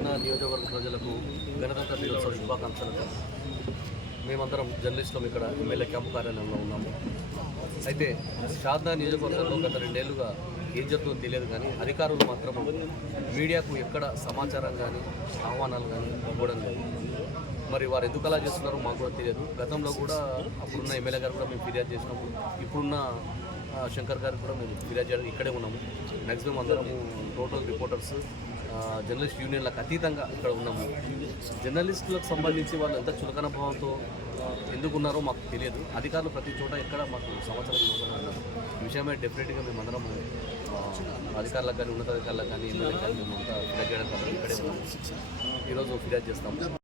పద్నాలుగు నియోజకవర్గ ప్రజలకు గణతంత్ర దినోత్సవ శుభాకాంక్షలకు మేమందరం జర్నలిస్టులం ఇక్కడ ఎమ్మెల్యే క్యాంపు కార్యాలయంలో ఉన్నాము. అయితే షాద్నా నియోజకవర్గంలో గత రెండేళ్ళుగా ఏం జరుగుతుందో తెలియదు కానీ అధికారులు మాత్రం మీడియాకు ఎక్కడ సమాచారం కానీ ఆహ్వానాలు కానీ ఇవ్వడం లేదు. మరి వారు ఎందుకు అలా చేస్తున్నారో మాకు కూడా తెలియదు. గతంలో కూడా అప్పుడున్న ఎమ్మెల్యే గారు కూడా మేము ఫిర్యాదు చేసినాము ఇప్పుడున్న శంకర్ గారు కూడా మేము ఫిర్యాదు చేయడం ఇక్కడే ఉన్నాము. మ్యాక్సిమం అందరము టోటల్ రిపోర్టర్స్ జర్నలిస్ట్ యూనియన్లకు అతీతంగా ఇక్కడ ఉన్నాము. జర్నలిస్టులకు సంబంధించి వాళ్ళు ఎంత చులకన భావంతో ఎందుకున్నారో ఎందుకు ఉన్నారో మాకు తెలియదు. అధికారులు ప్రతి చోట ఎక్కడ మాకు సమాచారం ఇవ్వకుండా ఉన్నారు. ఈ విషయమై డెఫినెట్గా మేము అందరం అధికారులకు కానీ ఉన్నతాధికారులకు కానీ ఎమ్మెల్యే కానీ మేము అంతా ఫిర్యాదు చేయడం ఇక్కడే ఉన్నాము. ఈరోజు ఫిర్యాదు చేస్తాము.